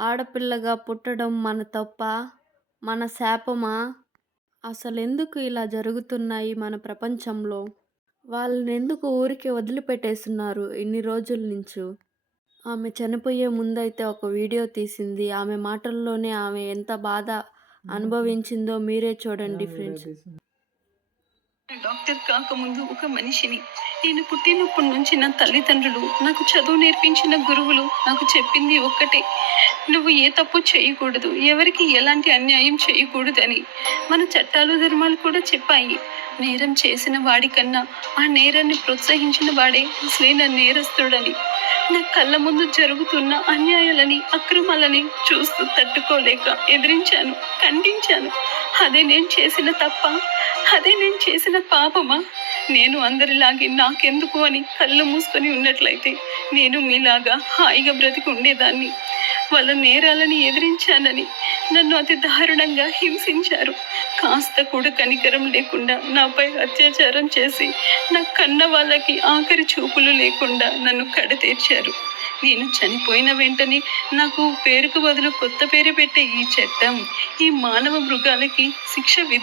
ఆడపిల్లగా పుట్టడం మన తప్పా? మన శాపమా? అసలెందుకు ఇలా జరుగుతున్నాయి మన ప్రపంచంలో? వాళ్ళనెందుకు ఊరికే వదిలిపెట్టేస్తున్నారు ఇన్ని రోజుల నుంచు? ఆమె చనిపోయే ముందైతే ఒక వీడియో తీసింది. ఆమె మాటల్లోనే ఆమె ఎంత బాధ అనుభవించిందో మీరే చూడండి ఫ్రెండ్స్. డాక్టర్ కాకముందు ఒక మనిషిని. నేను పుట్టినప్పటి నుంచి నా తల్లిదండ్రులు నాకు చదువు నేర్పించిన గురువులు నాకు చెప్పింది ఒక్కటే. నువ్వు ఏ తప్పు చేయకూడదు ఎవరికి ఎలాంటి అన్యాయం చేయకూడదని. మన చట్టాలు ధర్మాలు కూడా చెప్పాయి. నేరం చేసిన వాడికన్నా ఆ నేరాన్ని ప్రోత్సహించిన వాడే అసలైన నేరస్తుడని. నా కళ్ళ ముందు జరుగుతున్న అన్యాయాలని అక్రమాలని చూస్తూ తట్టుకోలేక ఎదిరించాను ఖండించాను. అదే నేను చేసిన తప్ప అదే నేను చేసిన పాపమా? నేను అందరిలాగే నాకెందుకు అని కళ్ళు మూసుకొని ఉన్నట్లయితే నేను మీలాగా హాయిగా బ్రతికి ఉండేదాన్ని. వాళ్ళ నేరాలని ఎదిరించానని నన్ను అతి దారుణంగా హింసించారు. కాస్త కూడా కనికరం లేకుండా నాపై అత్యాచారం చేసి నా కన్న వాళ్ళకి ఆఖరి చూపులు లేకుండా నన్ను కడతీర్చారు నేను చనిపోయిన వెంటనే నాకు పేరుకు బదులు కొత్త పేరు పెట్టే ఈ చట్టం ఈ మానవ మృగాలకి శిక్ష విధి